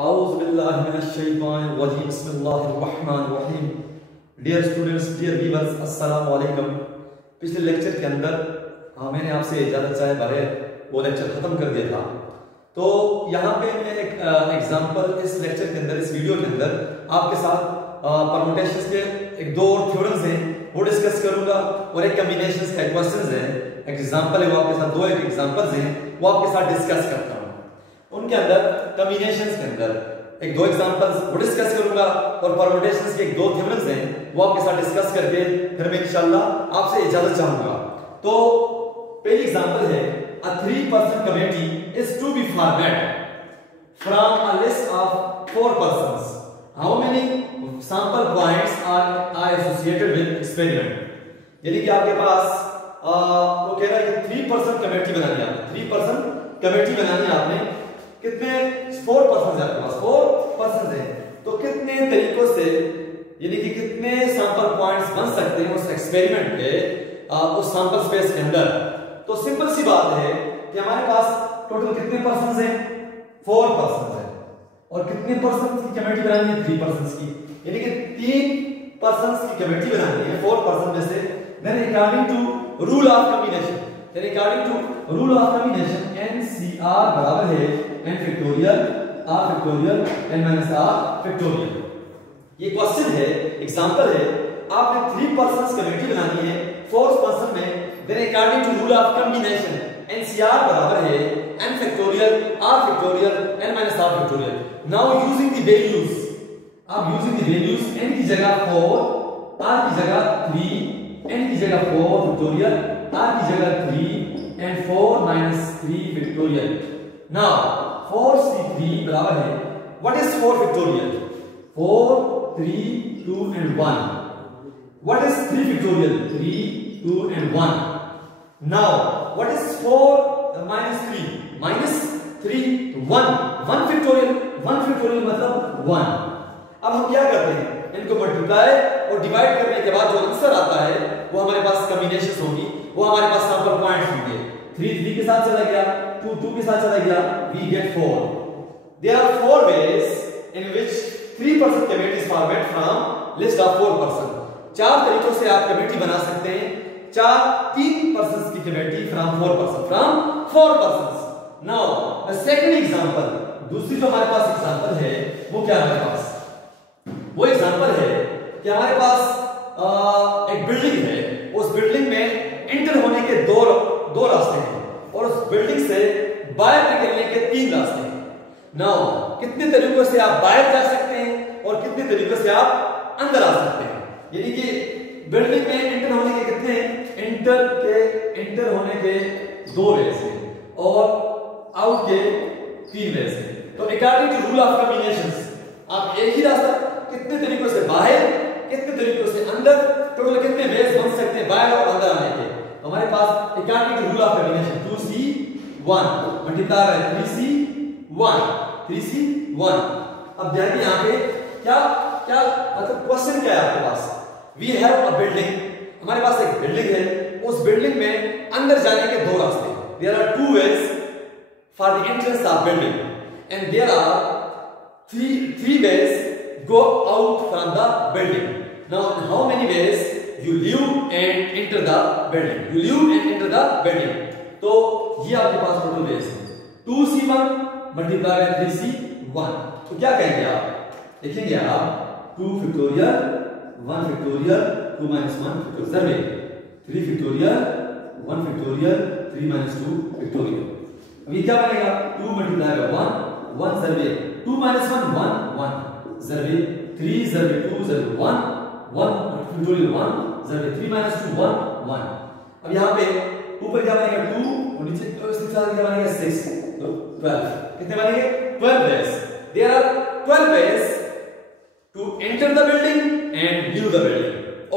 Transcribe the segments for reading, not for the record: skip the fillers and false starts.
बिस्मिल्लाहिर्रहमानिर्रहीम। Dear students, dear viewers, अस्सलाम वालेकुम। पिछले लेक्चर के अंदर मैंने आपसे इजाज़त चाहे बारे वो लेक्चर ख़त्म कर दिया था। तो यहाँ पे मैं एक एग्जांपल इस लेक्चर के अंदर, इस वीडियो के अंदर आपके साथ परम्यूटेशंस के एक दो और थ्योरम्स हैं वो डिस्कस करूंगा और एक कॉम्बिनेशंस का क्वेश्चंस है, एग्जांपल है वो आपके साथ, दो एक एग्जांपल्स हैं वो आपके साथ डिस्कस करता हूँ। उनके अंदर कॉम्बिनेशंस के अंदर एक दो एग्जांपल्स वो डिस्कस करूंगा और परम्यूटेशंस के एक दो थ्योरम्स हैं वो आपके साथ डिस्कस करके फिर मैं इंशाल्लाह आपसे इजाजत चाहूंगा। तो पहली एग्जांपल है, a 3-person committee is to be formed from a list of 4 persons. How many sample points are associated with experiment? यानी कि आपके पास वो कह रहा है कि 3-person committee बनानी है, 3-person committee बनानी है आपने। कितने 4 पर्सन है आपके पास, 4 पर्सन है, तो कितने तरीकों से यानी कि कितने सैंपल पॉइंट्स बन सकते हैं उस एक्सपेरिमेंट के उस सैंपल स्पेस के अंदर। तो सिंपल सी बात है कि हमारे पास टोटल कितने पर्सन हैं, 4 पर्सन है, और कितने पर्सन की कमेटी बनानी है, 3 पर्सन की, यानी कि 3 पर्सन की कमेटी बनानी है 4 पर्सन में से। Then according to rule of combination, यानी according to rule of combination NCR बराबर है n factorial r factorial n minus r factorial. ये क्वेश्चन है, एग्जांपल है, आपने 3 पर्सन्स कमेटी बनानी है 4 पर्सन में। Then according to rule of combination NCR बराबर है n factorial r factorial n minus r factorial. Now using the values, आप यूजिंग द वैल्यूज n की जगह 4, r की जगह 3, n की जगह 4 फैक्टोरियल, r की जगह 3 and 4 minus 3 factorial. Now 4c3 बराबर है, what is 4 factorial? 4, 3, 2 and 1. What is 3 factorial? 3, 2 and 1. Now what is 4 minus 3? Minus 3, 1. 1 factorial, 1 factorial मतलब 1. अब हम क्या करते हैं, इनको मल्टीप्लाई और डिवाइड करने के बाद जो आंसर आता है वो हमारे पास कॉम्बिनेशंस होगी, वो हमारे पास सैंपल पॉइंट्स होंगे। 3 3 के साथ चला गया, 2 2 के साथ चला गया, we get 4. There are 4 ways in which 3-person committee is formed from list of 4 person. 4 तरीकों से आप कमेटी बना सकते हैं, 3 persons की committee from 4 person, from 4 persons. Now the second example, दूसरी जो हमारे पास एग्जांपल है वो क्या है हमारे पास, वो एग्जांपल है कि हमारे पास एक बिल्डिंग है, उस बिल्डिंग में एंटर होने के दो रास्ते हैं और उस बिल्डिंग से बाहर निकलने के 3 रास्ते हैं। नाउ कितने तरीकों से आप बाहर जा सकते हैं और कितने तरीकों से आप अंदर आ सकते हैं, यानी कि बिल्डिंग में एंटर होने के कितने हैं, एंटर होने के 2 वेज हैं और आउट के 3 वेज हैं। तो according to rule of combinations आप एक ही रास्ता, कितने तरीकों से बाहर, कितने तरीकों से अंदर, टोटल कितने वेज बन सकते हैं बाहर और अंदर आने के। हमारे पास according to rule of combination 2c1 multiply by 3c1, 3c1। अब देखिए यहाँ पे क्या क्या मतलब क्वेश्चन क्या है आपके पास, वी हैव अ बिल्डिंग, हमारे पास एक बिल्डिंग है, उस बिल्डिंग में अंदर जाने के 2 रास्ते, there are 2 ways for the entrance of building and there are 3 ways go out from the building. Now how many ways you leave and enter the building? You leave and enter the building. तो ये आपके पास total veg है, 2c1 multiply by 3c1। तो क्या कहेंगे आप, लिखेंगे आप 2 factorial 1 factorial 2 minus 1 factorial, 3 factorial 1 factorial 3 minus 2 factorial. अब ये क्या बनेगा, 2 multiply by 1 1 survey 2 minus 1 1 1 survey 3 survey 2 survey 1 1 factorial 1 survey 3 minus 2 1 1। अब यहाँ पे ऊपर क्या बनेगा 2 और नीचे क्या बनेगा 6, तो 12, कितने बनेंगे 12 ways. There are 12 ways to enter the building and leave the building.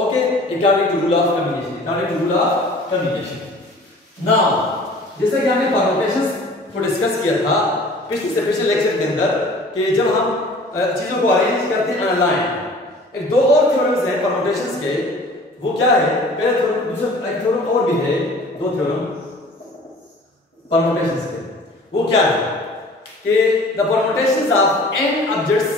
Okay, according to rule of combination, according to rule of combination. Now जैसे कि हमने परम्यूटेशंस को डिस्कस किया था पिछले लेक्चर के अंदर कि जब हम चीजों को अरेंज करते हैं अनलाइन, एक 2 और थ्योरम्स हैं परम्यूटेशंस के, वो क्या है, पहले थ्योरम, दूसरा एक थ्योरम और भी है, 2 थ्योरम परम्यूटेशंस के, वो क्या है, कि the permutations of n objects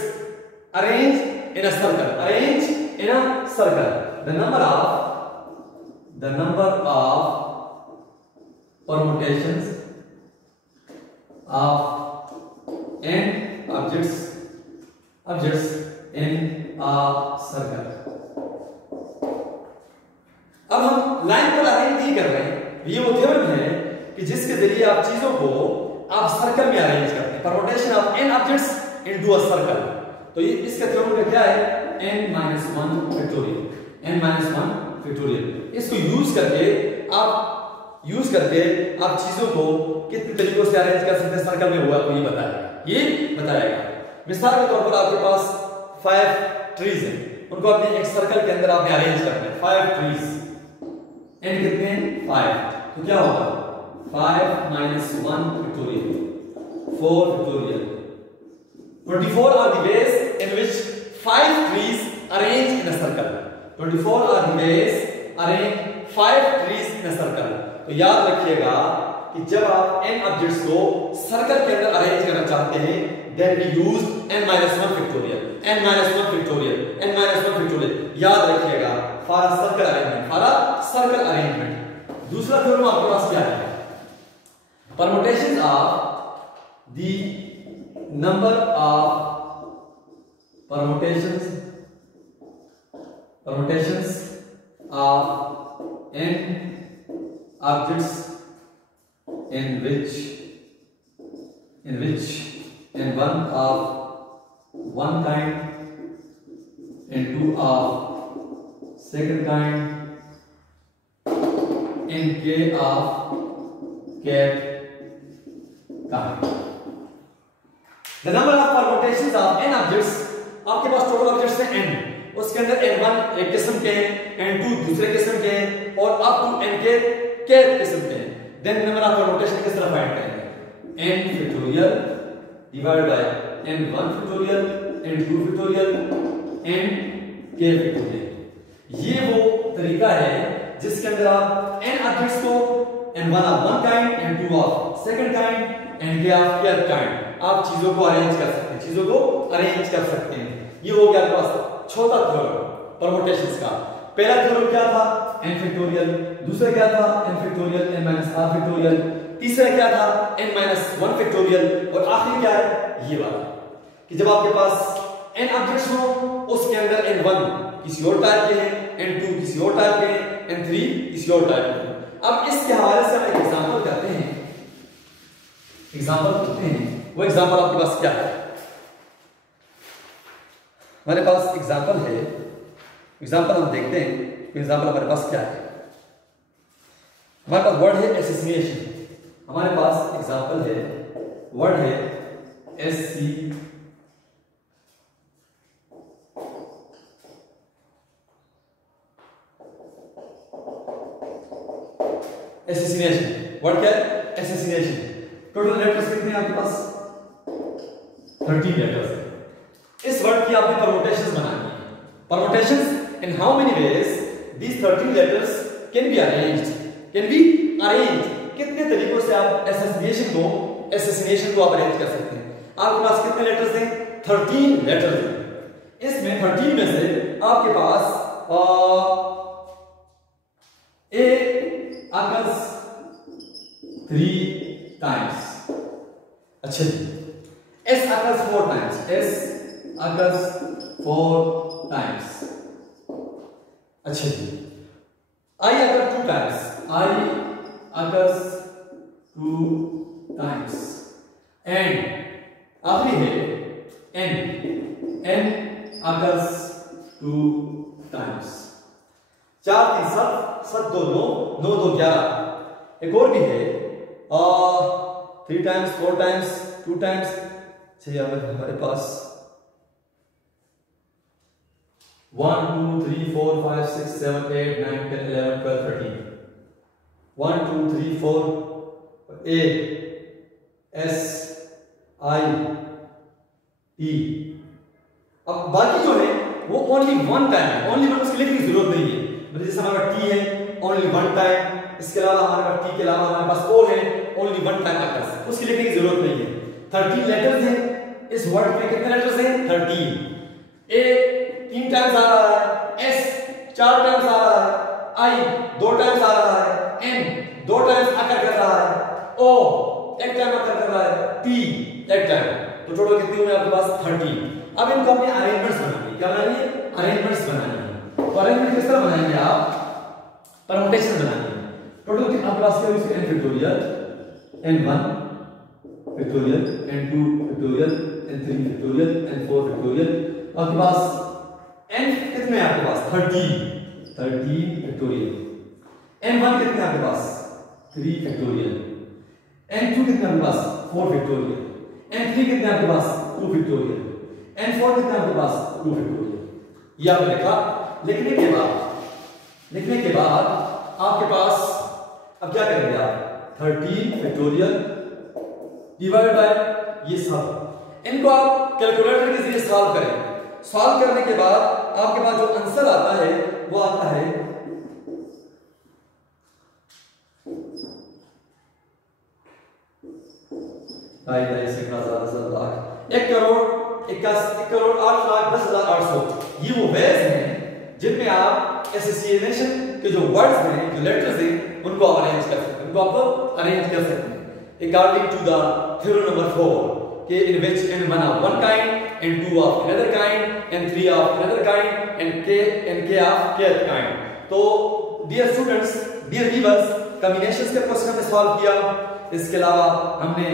arranged in a circle, arranged in a circle, the number of permutations of n objects in a circle. अब हम लाइन पर अरेंज नहीं कर रहे हैं, ये वो थ्योरम है कि जिसके जरिए आप चीजों को आप सर्कल में अरेंज करते हैं. Permutation of n objects into a circle. तो ये इसका थ्योरम क्या है? n-1 factorial, n-1 factorial. इसको यूज करके आप चीजों को कितने तरीकों से अरेंज कर सकते हैं सर्कल में, हुआ आपको ये बताएगा. मिसाल के तौर पर आपके पास 5 ट्रीज हैं, उनको आपने एक सर्कल के अंदर आपने अरेंज करना है. 5 ट्रीज, n कितने हैं? 5. तो क्या होगा? 5-1 factorial, 4 factorial. 24 are the ways in which 5 trees arranged in a circle. 24 are the ways arrange 5 trees in a circle. तो याद रखिएगा कि जब आप n ऑब्जेक्ट्स को सर्कल के अंदर अरेंज करना चाहते हैं, then we use n-1 factorial, n-1 factorial, n-1 factorial. याद रखिएगा for a circle arrangement. दूसरा थ्योरम आपके पास क्या है? Permutations of the number of permutations of n objects in which n1 of one kind and 2 of second kind and k of cat kind. The number of permutations of n objects, आपके पास total objects हैं n, उसके अंदर n1 एक किस्म के हैं, n2 दूसरे किस्म के हैं, और up to nk किस्म के हैं. Then number of permutation किस तरह फाइंड करेंगे? n factorial divided by n1 factorial, n2 factorial, nk factorial. ये वो तरीका है जिसके अंदर आप n ऑब्जेक्ट्स को n1 of one kind, n2 of second kind, nk of kth kind आप चीजों को अरेंज कर सकते हैं. ये हो गया आपके पास छोटा थ्योरम परम्यूटेशंस का. पहला थ्योरम क्या था? n factorial. दूसरा क्या था? n factorial, n-r factorial. तीसरा क्या था? n-1 factorial. और आखिरी क्या है? ये वाला कि जब आपके पास n ऑब्जेक्ट्स हो, उसके अंदर n1 किसी और टाइप के हैं, n2 किसी और टाइप के हैं, n3 किसी और टाइप के हैं. अब इसके हवाले से हम एक एग्जांपल करते हैं. वो एग्जांपल आपके पास क्या है? हमारे पास एग्जांपल है. एग्जांपल हम देखते हैं. एग्जांपल हमारे पास क्या है? हमारे पास वर्ड है एसेसिनेशन. हमारे पास एग्जांपल है, वर्ड है एसेसिनेशन. वर्ड क्या है? एसेसिनेशन. टोटल लेटर्स कितने हैं आपके पास? 13 लेटर्स हैं. इस वर्ड की आपने परम्यूटेशंस बनानी है. Permutations in how many ways these 13 letters can be arranged. कितने तरीकों से आप एसेसिनेशन को आप अरेंज कर सकते हैं. आपके पास कितने लेटर्स हैं? 13 लेटर्स हैं. इसमें 13 में से आपके पास A occurs 3 times. अच्छा जी. S occurs 4 times. अच्छा जी. I occurs 2 times. And आखिरी है N occurs 2 times. 4 3 7 2 9 9 2 11. एक और भी है 3 times 4 times 2 times. चलिए हमारे पास 1 2 3 4 5 6 7 8 9 10 11 12 13. 1 2 3 4 A S I E. अब बाकी जो है वो ओनली वन टाइम है. ओनली वन उसके लिखने की जरूरत नहीं है. मतलब जैसे हमारा टी है ओनली वन टाइम, इसके अलावा हमारे पास टी के अलावा हमारे पास ओ है ओनली वन टाइम आकर, उसकी लिखने की जरूरत नहीं है. 13 लेटर्स हैं इस वर्ड में। कितने लेटर्स हैं? 13। ए 3 टाइम्स आ रहा है, एस 4 टाइम्स आ रहा है, आई 2 टाइम्स आ रहा है, एन 2 टाइम्स आकर कर रहा है, ओ 1 टाइम आकर कर रहा है, टी 1 टाइम। तो टोटल कितने हुए आपके पास? 13। अब इनको अपने अरेंजमेंट्स बनानी है। क्या बनानी है? अरेंजमेंट्स बनानी है। तो अरेंजमेंट किस तरह बनाएंगे आप? परमुटेशन बनानी है। टोटल आपके पास क्या हुई? n factorial, n1 factorial, n2 factorial, n3 factorial, n4 factorial. आपके पास n कितने हैं आपके पास? 13 फैक्टोरियल। n1 कितने हैं आपके पास? 3 फैक्टोरियल। n2 कितने आपके पास? 4 फैक्टोरियल। n3 कितने आपके पास? 2 फैक्टोरियल। n4 कितने आपके पास? 2 फैक्टोरियल। ये आपने लिखा। लिखने के बाद आपके पास अब क्या करेंगे आप? 13 फैक्टोरियल डिवाइड बाय ये सब। इनको आप कैलकुलेटर के जरिए सॉल्व करें। सॉल्व करने के बाद आपके पास जो आंसर आता है वो आता है 1,8,10,800। ये वो वेज हैं जिनमें आप एसोसिएशन के जो वर्ड्स हैं, जो लेटर्स हैं, उनको अरेंज कर सकते हैं। उनको आप अरेंज कर सकते हैं according to the theorem number 4 के in which n1 of one kind, n2 of another kind, n3 of another kind, and k of kth kind। तो dear students, dear viewers, combinations के क्वेश्चन हमने solve किया। इसके अलावा हमने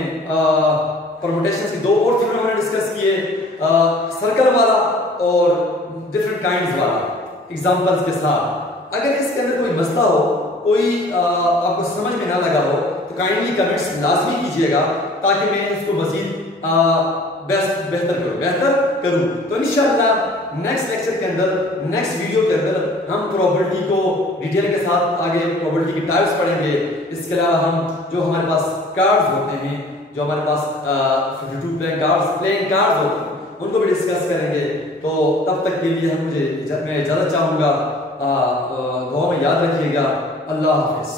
permutations की 2 और थ्योरम हमने डिस्कस किए, सर्कल वाला और डिफरेंट काइंड्स वाला एग्जांपल्स के साथ। अगर इसके अंदर कोई मसला हो, कोई आपको समझ में ना लगा हो, तो काइंडली कमेंट्स लाजमी कीजिएगा ताकि मैं इसको मजीद बेहतर करूं। तो इंशाअल्लाह नेक्स्ट लेक्चर के अंदर, नेक्स्ट वीडियो के अंदर हम प्रोबेबिलिटी को डिटेल के साथ आगे प्रोबेबिलिटी की टाइप्स पढ़ेंगे। इसके अलावा हम जो हमारे पास कार्ड्स होते हैं, जो हमारे पास 52 प्लेइंग कार्ड्स होते हैं, उनको भी डिस्कस करेंगे। तो तब तक के लिए मैं इजाजत चाहूंगा। दुआ में याद रखिएगा। अल्लाह हाफिज।